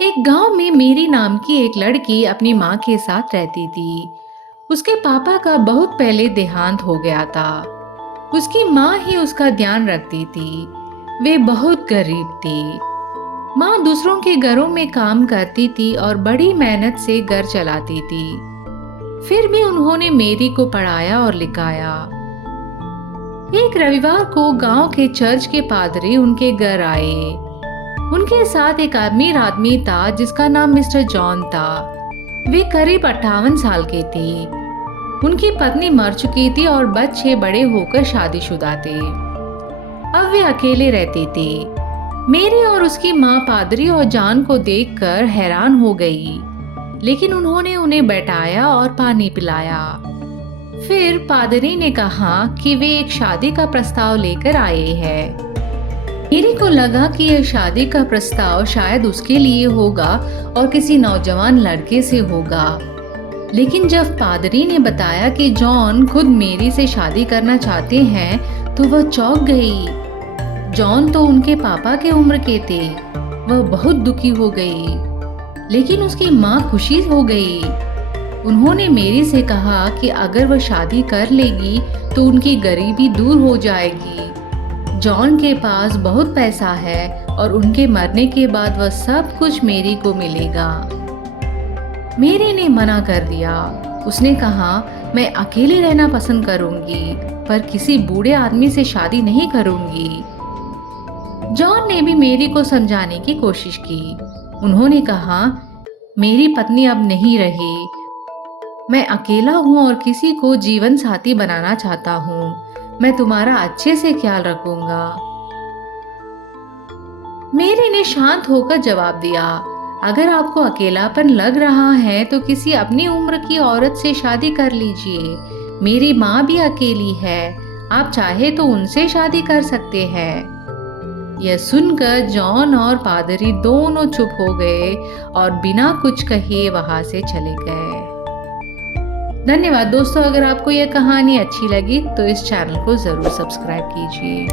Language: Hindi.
एक गांव में मेरी नाम की एक लड़की अपनी माँ के साथ रहती थी। उसके पापा का बहुत पहले देहांत हो गया था। उसकी माँ ही उसका ध्यान रखती थी। वे बहुत गरीब थी। माँ दूसरों के घरों में काम करती थी और बड़ी मेहनत से घर चलाती थी। फिर भी उन्होंने मेरी को पढ़ाया और लिखाया। एक रविवार को गांव के चर्च के पादरी उनके घर आए। उनके साथ एक अमीर आदमी था जिसका नाम मिस्टर जॉन था। वे करीब 58 साल के थे। उनकी पत्नी मर चुकी थी और बच्चे बड़े होकर शादीशुदा थे। अब वे अकेले रहते थे। मेरी और उसकी माँ पादरी और जॉन को देखकर हैरान हो गई, लेकिन उन्होंने उन्हें बैठाया और पानी पिलाया। फिर पादरी ने कहा कि वे एक शादी का प्रस्ताव लेकर आए हैं। मेरी को लगा कि यह शादी का प्रस्ताव शायद उसके लिए होगा और किसी नौजवान लड़के से होगा। लेकिन जब पादरी ने बताया कि जॉन खुद मेरी से शादी करना चाहते हैं तो वह चौंक गई। जॉन तो उनके पापा के उम्र के थे। वह बहुत दुखी हो गई, लेकिन उसकी माँ खुशी हो गई। उन्होंने मेरी से कहा कि अगर वह शादी कर लेगी तो उनकी गरीबी दूर हो जाएगी। जॉन के पास बहुत पैसा है और उनके मरने के बाद वह सब कुछ मेरी को मिलेगा। मेरी ने मना कर दिया। उसने कहा, मैं अकेले रहना पसंद करूंगी, पर किसी बूढ़े आदमी से शादी नहीं करूंगी। जॉन ने भी मेरी को समझाने की कोशिश की। उन्होंने कहा, मेरी पत्नी अब नहीं रही। मैं अकेला हूँ और किसी को जीवन साथी बनाना चाहता हूँ। मैं तुम्हारा अच्छे से ख्याल रखूंगा। मेरी ने शांत होकर जवाब दिया, अगर आपको अकेलापन लग रहा है तो किसी अपनी उम्र की औरत से शादी कर लीजिए। मेरी माँ भी अकेली है, आप चाहे तो उनसे शादी कर सकते हैं। यह सुनकर जॉन और पादरी दोनों चुप हो गए और बिना कुछ कहे वहां से चले गए। धन्यवाद दोस्तों। अगर आपको यह कहानी अच्छी लगी तो इस चैनल को जरूर सब्सक्राइब कीजिए।